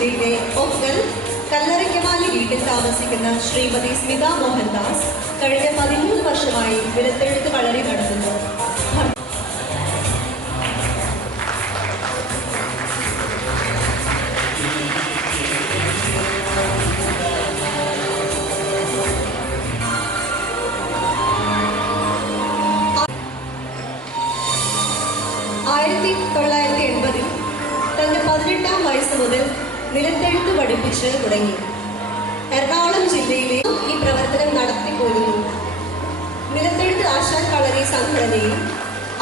ജില്ലയിലെ ഒക്കൽ കല്ലറയ്ക്കമാലി വീട്ടിൽ താമസിക്കുന്ന ശ്രീമതി സ്മിത മോഹൻദാസ് കഴിഞ്ഞ പതിമൂന്ന് വർഷമായി വിലത്തെഴുത്ത് വളരെ നടത്തുന്നു. ആയിരത്തി തൊള്ളായിരത്തി എൺപതിൽ തന്റെ പതിനെട്ടാം വയസ്സ് മുതൽ നിലത്തെഴുത്ത് പഠിപ്പിച്ച് തുടങ്ങി. എറണാകുളം ജില്ലയിലെ ഈ പ്രവർത്തനം നടത്തിപ്പോരുന്നു. നിലത്തെഴുത്ത് ആശാൻ കളരി സംഘടനയിൽ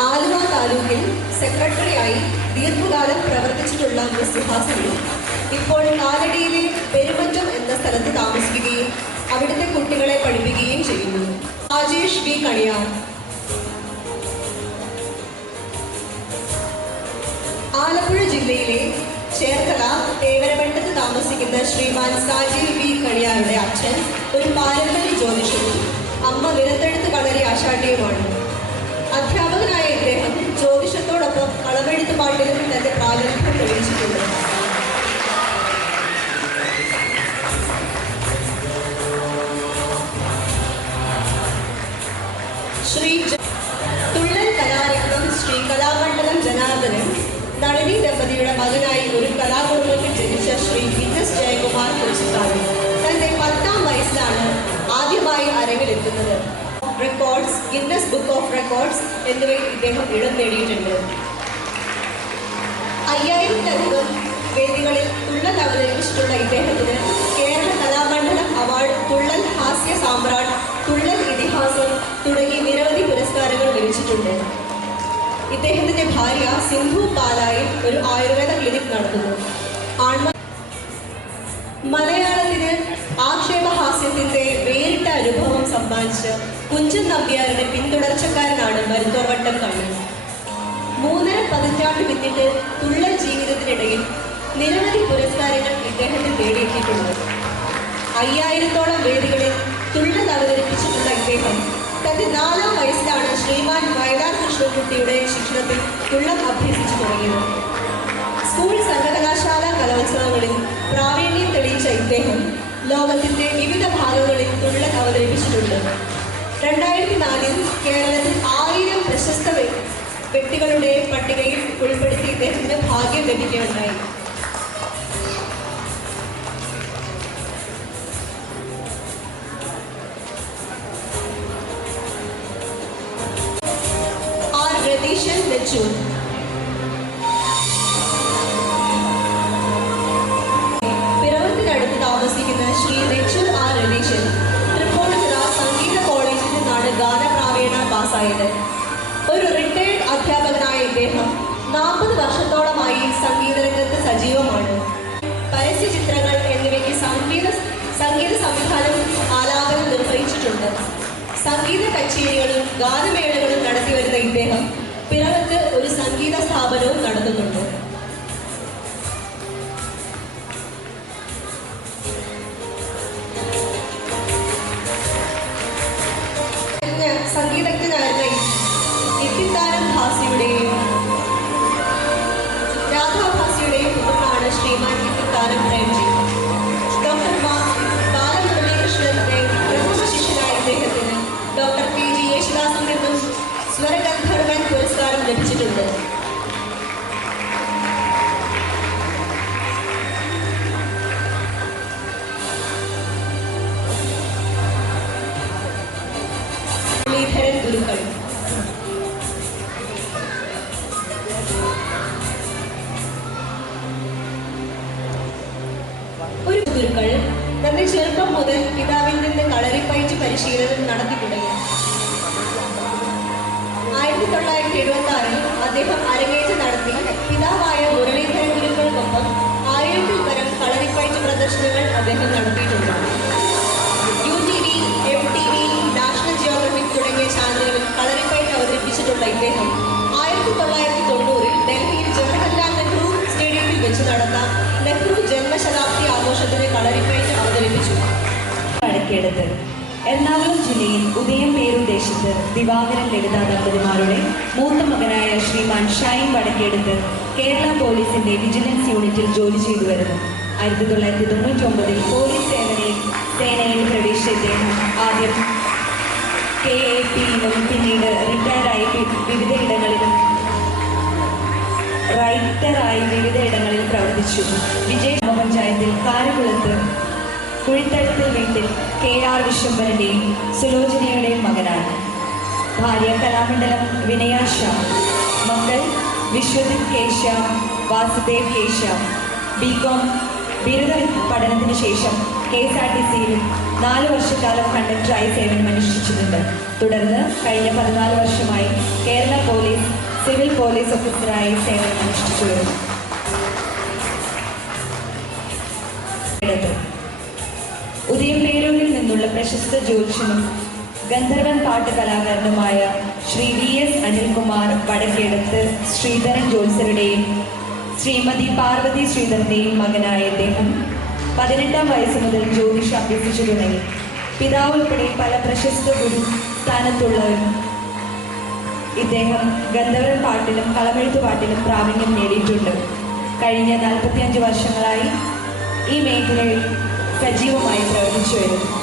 ആലുവ താലൂക്കിൽ സെക്രട്ടറിയായി ദീർഘകാലം പ്രവർത്തിച്ചിട്ടുള്ള മിസ് സുഹാസിനി. ഇപ്പോൾ കാലടിയിലെ പെരുമറ്റം എന്ന സ്ഥലത്ത് താമസിക്കുകയും അവിടുത്തെ കുട്ടികളെ പഠിപ്പിക്കുകയും ചെയ്യുന്നു. രാജേഷ് വി. കണിയാർ. ആലപ്പുഴ ജില്ലയിലെ താമസിക്കുന്ന ശ്രീമാൻ സാജീവ് വി. കണിയാരുടെ അച്ഛൻ ഒരു പാരമ്പര്യ ജ്യോതിഷവും അമ്മ വിലത്തെഴുത്ത് കളരി ആശാട്ടിയുമാണ് അധ്യാപകനായ ഇദ്ദേഹം ജ്യോതിഷത്തോടൊപ്പം കളവെഴുത്ത് പാട്ടിലും തന്റെ പ്രാഗൽഭ്യം തെളിയിച്ചിട്ടുണ്ട്. ശ്രീ തുള്ളൽ കലാരംഗം ശ്രീ കലാമണ്ഡലം ജനാർദ്ദനൻ നളിനി ദമ്പതിയുടെ മകനായി ഒരു ജനിച്ച ശ്രീ വിനസ് ജയകുമാർ കുറിച്ചിട്ടാണ്. തന്റെ പത്താം വയസ്സിലാണ് ആദ്യമായി അരങ്ങിലെത്തുന്നത് records Guinness book of records എന്നിവയിൽ ഇദ്ദേഹം ഇടം നേടിയിട്ടുണ്ട്. അയ്യായിരത്തിലധികം വേദികളിൽ തുള്ളൽ അവതരിപ്പിച്ചിട്ടുള്ള ഇദ്ദേഹത്തിന് കേരള കലാമണ്ഡലം അവാർഡ് തുള്ളൽ ഹാസ്യ സാമ്രാട്ട് തുള്ളൽ ഇതിഹാസം തുടങ്ങി നിരവധി പുരസ്കാരങ്ങൾ ലഭിച്ചിട്ടുണ്ട് ഇദ്ദേഹത്തിന്റെ ഭാര്യ സിന്ധു പാലായിൽ ഒരു ആയുർവേദ ക്ലിനിക് നടത്തുന്നു. മലയാളത്തിന് ആക്ഷേപഹാസ്യത്തിന്റെ വേറിട്ട അനുഭവം സമ്മാനിച്ച് കുഞ്ചൻ നമ്പ്യാരുടെ പിന്തുടർച്ചക്കാരനാണ് മരുത്തോർവട്ടം കണ്ണൻ മൂന്നര പതിറ്റാണ്ട് പിന്നിട്ട് തുള്ളൽ ജീവിതത്തിനിടയിൽ നിരവധി പുരസ്കാരങ്ങൾ ഇദ്ദേഹത്തെ തേടിയെത്തിയിട്ടുണ്ട് അയ്യായിരത്തോളം വേദികളിൽ തുള്ളൽ അവതരിപ്പിച്ചിട്ടുള്ള ഇദ്ദേഹം തന്റെ നാലാം വയസ്സിലാണ് ശ്രീമാൻ വയലാർ കൃഷ്ണൻകുട്ടിയുടെ ശിക്ഷണത്തിൽ തുള്ളം അഭ്യസിച്ചു തുടങ്ങിയത്. സ്കൂൾ സർവകലാശാല കലോത്സവങ്ങളിൽ പ്രാവീണ്യം തെളിയിച്ച ഇദ്ദേഹം ലോകത്തിന്റെ വിവിധ ഭാഗങ്ങളിൽ തുള്ളൽ അവതരിപ്പിച്ചിട്ടുണ്ട്. രണ്ടായിരത്തി നാലിൽ കേരളത്തിൽ ആയിരം പ്രശസ്ത വ്യക്തികളുടെ പട്ടികയിൽ ഉൾപ്പെടുത്തി ഇദ്ദേഹത്തിന് ഭാഗ്യം ലഭിക്കുകയുണ്ടായി. ആർ. രതീശൻ നെച്ചൂർ. നാൽപ്പത് സംഗീത രംഗത്ത് സജീവമാണ്. പരസ്യ ചിത്രങ്ങൾ എന്നിവയ്ക്ക് സംഗീത സംഗീത സംവിധാനം ആലാപനം നിർവഹിച്ചിട്ടുണ്ട്. സംഗീത കച്ചേരികളും ഗാനമേളകളും നടത്തി വരുന്ന ഇദ്ദേഹം പിറവത്ത് ഒരു സംഗീത സ്ഥാപനവും നടത്തുന്നുണ്ട്. ലഭിച്ചിട്ടുണ്ട്. ഒരു ഗുരുക്കൾ തന്റെ ചെറുപ്പം മുതൽ പിതാവിൽ നിന്ന് പരിശീലനം നടത്തി തുടങ്ങി ആയിരത്തി തൊള്ളായിരത്തി എഴുപത്തി അദ്ദേഹം അരങ്ങേറ്റം നടത്തി. പിതാവായ മുരളീധരൻ ഗുരുക്കൾക്കൊപ്പം ആയിരത്തിൽ പരം കളരിപ്പയറ്റ് പ്രദർശനങ്ങൾ അദ്ദേഹം നടത്തിയിട്ടുണ്ട്. U T V M T V National Geographic തുടങ്ങിയ ചാനലുകളിൽ കളരിപ്പയറ്റ് അവതരിപ്പിച്ചിട്ടുള്ള ഇദ്ദേഹം. ആയിരത്തി തൊള്ളായിരത്തി തൊണ്ണൂറിൽ ഡൽഹിയിൽ ജവഹർലാൽ നെഹ്റു സ്റ്റേഡിയത്തിൽ വെച്ച് നടന്ന നെഹ്റു ജന്മശതാബ്ദി ആഘോഷത്തിന് കളരിപ്പയറ്റ് അവതരിപ്പിച്ചു. വടക്കേടത്ത് എറണാകുളം ജില്ലയിൽ ഉദയം പേരൂർ ദേശത്ത് ദിവാകരൻ ലളിത ദമ്പതിമാരുടെ മൂത്ത മകനായ ശ്രീമാൻ ഷൈൻ വടക്കേടത്ത് കേരള പോലീസിന്റെ വിജിലൻസ് യൂണിറ്റിൽ ജോലി ചെയ്തു വരുന്നു. ആയിരത്തി തൊള്ളായിരത്തി തൊണ്ണൂറ്റി ഒമ്പതിൽ പോലീസ് സേനയിൽ സേനയിൽ പ്രവേശിച്ച ആദ്യം കെ എ പിയിലും പിന്നീട് റിട്ടയർഡായി വിവിധ റൈറ്ററായി വിവിധയിടങ്ങളിൽ പ്രവർത്തിച്ചു. വിജയ പഞ്ചായത്തിൽ കാരകുളത്ത് കുഴിത്തടത്തിൽ വീട്ടിൽ കെ ആർ വിശ്വംഭരന്റെയും സുലോചനയുടെയും മകനാണ്. ഭാര്യ കലാമണ്ഡലം വിനയ ഷാ മക്കൾ Vishwajith K Shah Vasudev K Shah. B Com ബിരുദ പഠനത്തിന് ശേഷം കെ എസ് ആർ ടി സിയിൽ നാല് വർഷക്കാലം കണ്ടക്ടറായി സേവനമനുഷ്ഠിച്ചിട്ടുണ്ട്. തുടർന്ന് കഴിഞ്ഞ പതിനാല് വർഷമായി കേരള പോലീസ് സിവിൽ പോലീസ് ഓഫീസറായി സേവനമനുഷ്ഠിച്ചു വരുന്നു പ്രശസ്ത ജ്യോത്സ്യനും ഗന്ധർവൻ പാട്ട് കലാകാരനുമായ ശ്രീ വി എസ് അനിൽകുമാർ വടക്കേടത്ത് ശ്രീധരൻ ജ്യോത്സരുടെയും ശ്രീമതി പാർവതി ശ്രീധരന്റെയും മകനായ ഇദ്ദേഹം പതിനെട്ടാം വയസ്സ് മുതൽ ജ്യോതിഷ അഭ്യസിച്ചു തുടങ്ങി പിതാവ് ഉൾപ്പെടെ പല പ്രശസ്ത ഗുരു സ്ഥാനത്തുള്ളവരും ഇദ്ദേഹം ഗന്ധർവൻ പാട്ടിലും കളമെഴുത്തു പാട്ടിലും പ്രാവീണ്യം നേടിയിട്ടുണ്ട്. കഴിഞ്ഞ നാൽപ്പത്തിയഞ്ച് വർഷങ്ങളായി ഈ മേഖലയിൽ സജീവമായി പ്രവർത്തിച്ചു വരുന്നു